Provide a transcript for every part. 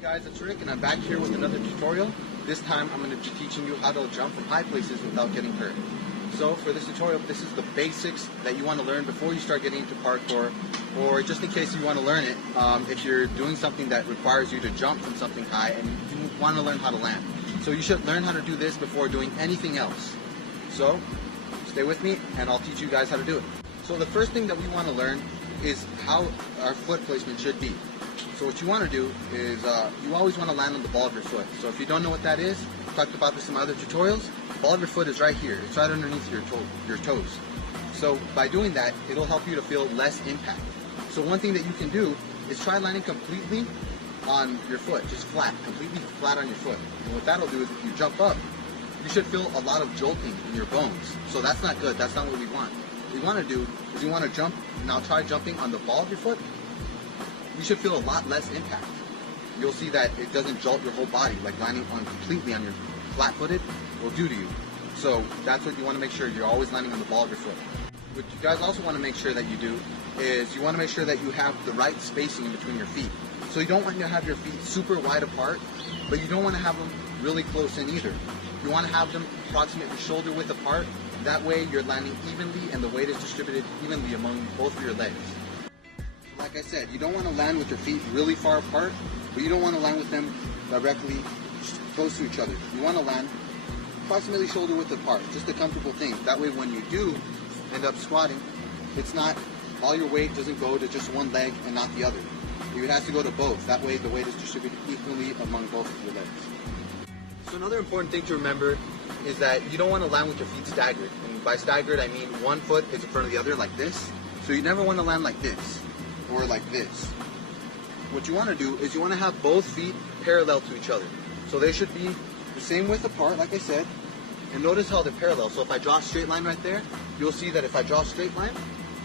Guys, it's Rick and I'm back here with another tutorial. This time I'm going to be teaching you how to jump from high places without getting hurt. So for this tutorial, this is the basics that you want to learn before you start getting into parkour, or just in case you want to learn it if you're doing something that requires you to jump from something high and you want to learn how to land. So you should learn how to do this before doing anything else. So stay with me and I'll teach you guys how to do it. So the first thing that we want to learn is how our foot placement should be. So what you want to do is you always want to land on the ball of your foot. So if you don't know what that is, I've talked about this in my other tutorials. The ball of your foot is right here. It's right underneath your toes. So by doing that, it'll help you to feel less impact. So one thing that you can do is try landing completely on your foot, just flat, completely flat on your foot. And what that'll do is if you jump up, you should feel a lot of jolting in your bones. So that's not good. That's not what we want. What we want to do is you want to jump. Now try jumping on the ball of your foot. You should feel a lot less impact. You'll see that it doesn't jolt your whole body like landing on completely on your flat-footed will do to you. So that's what you want to make sure you're always landing on the ball of your foot. What you guys also want to make sure that you do is you want to make sure that you have the right spacing in between your feet. So you don't want to have your feet super wide apart, but you don't want to have them really close in either. You want to have them approximately shoulder width apart. That way you're landing evenly and the weight is distributed evenly among both of your legs. Like I said, you don't want to land with your feet really far apart, but you don't want to land with them directly close to each other. You want to land approximately shoulder width apart, just a comfortable thing. That way when you do end up squatting, it's not, all your weight doesn't go to just one leg and not the other. It has to go to both. That way the weight is distributed equally among both of your legs. So another important thing to remember is that you don't want to land with your feet staggered. And by staggered, I mean one foot is in front of the other like this. So you never want to land like this or like this. What you want to do is you want to have both feet parallel to each other. So they should be the same width apart, like I said. And notice how they're parallel. So if I draw a straight line right there, you'll see that if I draw a straight line,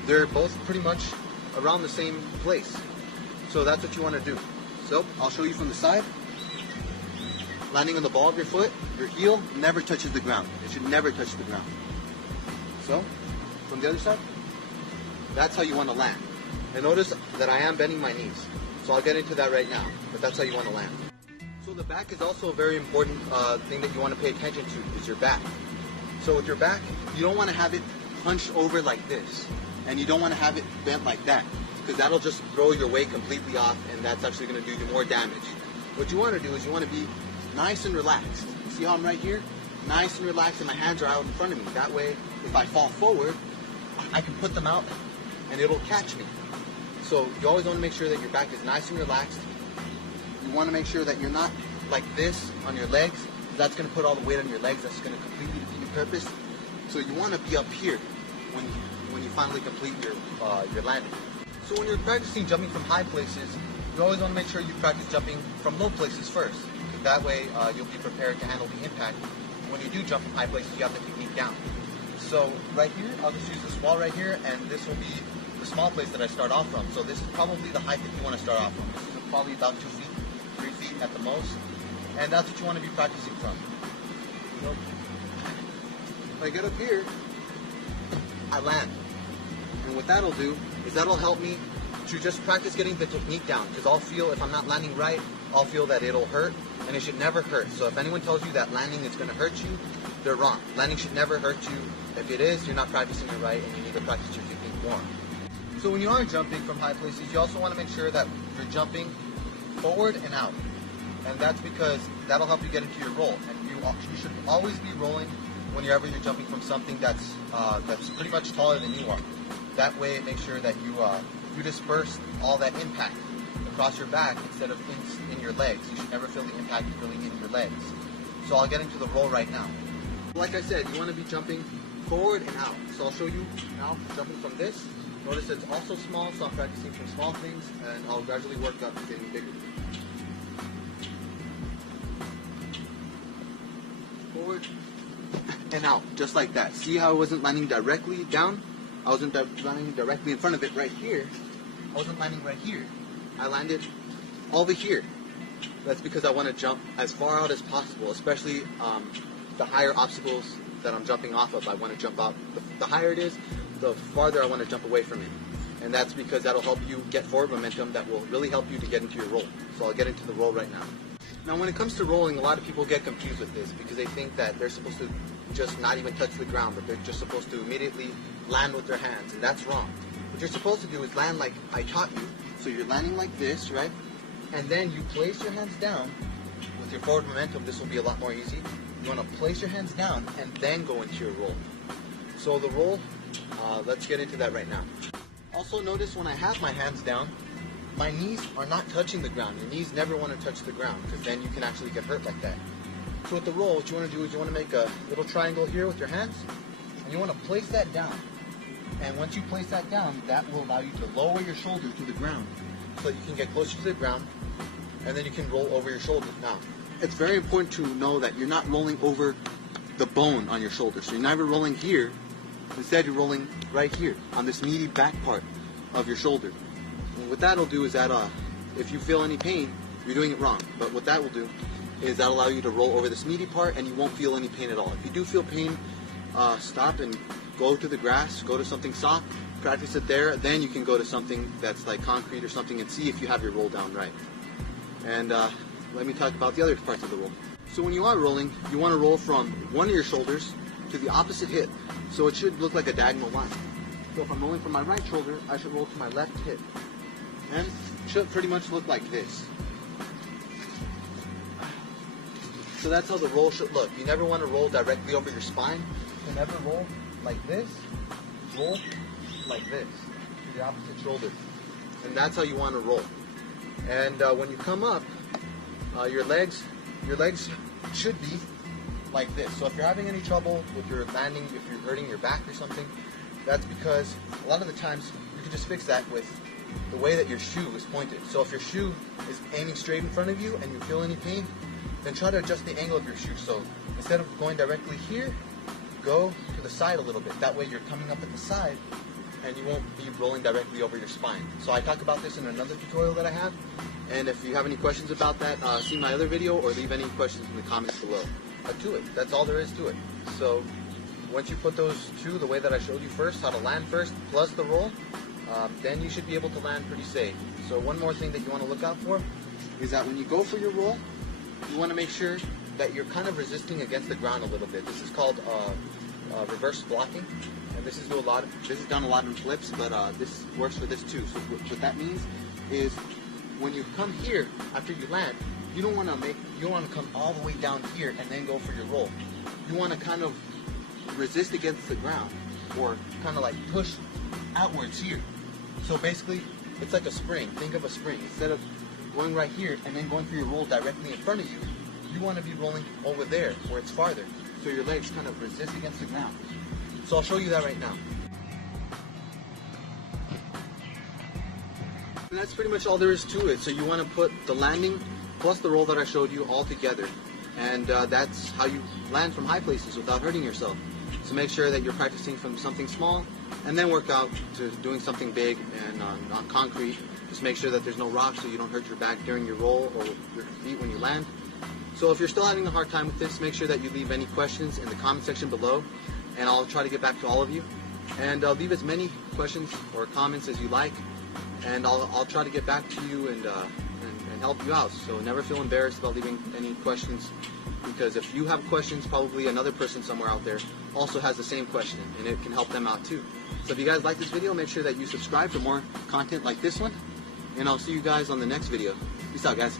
they're both pretty much around the same place. So that's what you want to do. So I'll show you from the side. Landing on the ball of your foot, your heel never touches the ground. It should never touch the ground. So, from the other side, that's how you want to land. And notice that I am bending my knees. So I'll get into that right now, but that's how you want to land. So the back is also a very important thing that you want to pay attention to, is your back. So with your back, you don't want to have it hunched over like this. And you don't want to have it bent like that, because that'll just throw your weight completely off, and that's actually going to do you more damage. What you want to do is you want to be nice and relaxed. See how I'm right here? Nice and relaxed, and my hands are out in front of me. That way, if I fall forward, I can put them out and it'll catch me. So you always want to make sure that your back is nice and relaxed. You want to make sure that you're not like this on your legs, because that's going to put all the weight on your legs. That's going to completely defeat your purpose. So you want to be up here when you finally complete your landing. So when you're practicing jumping from high places, you always want to make sure you practice jumping from low places first. That way you'll be prepared to handle the impact. When you do jump from high places, you have the technique down. So right here, I'll just use this wall right here, and this will be the small place that I start off from. So this is probably the height that you want to start off from. This is probably about 2 feet, 3 feet at the most. And that's what you want to be practicing from. So if I get up here, I land. And what that'll do is that'll help me to just practice getting the technique down, because I'll feel, if I'm not landing right, I'll feel that it'll hurt, and it should never hurt. So if anyone tells you that landing is going to hurt you, they're wrong. Landing should never hurt you. If it is, you're not practicing it right, and you need to practice your technique more. So when you are jumping from high places, you also want to make sure that you're jumping forward and out. And that's because that'll help you get into your roll. And you should always be rolling whenever you're jumping from something that's pretty much taller than you are. That way it makes sure that you disperse all that impact across your back instead of in your legs. You should never feel the impact really in your legs. So I'll get into the roll right now. Like I said, you want to be jumping forward and out. So I'll show you now jumping from this. Notice it's also small, so I'm practicing from small things, and I'll gradually work up to getting bigger. Forward and out, just like that. See how I wasn't landing directly down? I wasn't landing directly in front of it right here. I wasn't landing right here. I landed over here. That's because I want to jump as far out as possible, especially the higher obstacles that I'm jumping off of. I want to jump out. The higher it is, the farther I want to jump away from it. And that's because that'll help you get forward momentum that will really help you to get into your roll. So I'll get into the roll right now. Now when it comes to rolling, a lot of people get confused with this because they think that they're supposed to just not even touch the ground, but they're just supposed to immediately land with their hands, and that's wrong. What you're supposed to do is land like I taught you. So you're landing like this, right? And then you place your hands down. With your forward momentum, this will be a lot more easy. You want to place your hands down and then go into your roll. So the roll, let's get into that right now. Also notice when I have my hands down, my knees are not touching the ground. Your knees never want to touch the ground because then you can actually get hurt like that. So with the roll, what you want to do is you want to make a little triangle here with your hands, and you want to place that down. And once you place that down, that will allow you to lower your shoulders to the ground so that you can get closer to the ground, and then you can roll over your shoulders. Now, it's very important to know that you're not rolling over the bone on your shoulder. So you're never rolling here. Instead, you're rolling right here on this meaty back part of your shoulder. And what that'll do is that if you feel any pain, you're doing it wrong. But what that will do is that'll allow you to roll over this meaty part and you won't feel any pain at all. If you do feel pain, stop and go to the grass, go to something soft, practice it there, then you can go to something that's like concrete or something and see if you have your roll down right. And let me talk about the other parts of the roll. So when you are rolling, you want to roll from one of your shoulders to the opposite hip. So it should look like a diagonal line. So if I'm rolling from my right shoulder, I should roll to my left hip. And it should pretty much look like this. So that's how the roll should look. You never want to roll directly over your spine. You never roll like this. Roll like this to the opposite shoulder. And that's how you want to roll. And when you come up, your legs should be like this. So if you're having any trouble with your landing, if you're hurting your back or something, that's because a lot of the times you can just fix that with the way that your shoe is pointed. So if your shoe is aiming straight in front of you and you feel any pain, then try to adjust the angle of your shoe. So instead of going directly here, go to the side a little bit. That way you're coming up at the side and you won't be rolling directly over your spine. So I talk about this in another tutorial that I have. And if you have any questions about that, see my other video or leave any questions in the comments below. Do it. That's all there is to it. So once you put those two the way that I showed you first, how to land first, plus the roll, then you should be able to land pretty safe. So one more thing that you want to look out for is that when you go for your roll, you want to make sure that you're kind of resisting against the ground a little bit. This is called reverse blocking, and this is done a lot in flips, but this works for this too. So what that means is when you come here after you land, you don't want to come all the way down here and then go for your roll. You want to kind of resist against the ground or kind of like push outwards here. So basically, it's like a spring. Think of a spring. Instead of going right here and then going for your roll directly in front of you, you want to be rolling over there where it's farther. So your legs kind of resist against the ground. So I'll show you that right now. And that's pretty much all there is to it. So you want to put the landing plus the roll that I showed you all together. And that's how you land from high places without hurting yourself. So make sure that you're practicing from something small and then work out to doing something big and on concrete. Just make sure that there's no rocks so you don't hurt your back during your roll or your feet when you land. So if you're still having a hard time with this, make sure that you leave any questions in the comment section below and I'll try to get back to all of you. And leave as many questions or comments as you like and I'll try to get back to you and help you out. So never feel embarrassed about leaving any questions, because if you have questions, probably another person somewhere out there also has the same question and it can help them out too. So if you guys like this video, make sure that you subscribe for more content like this one, and I'll see you guys on the next video. Peace out, guys.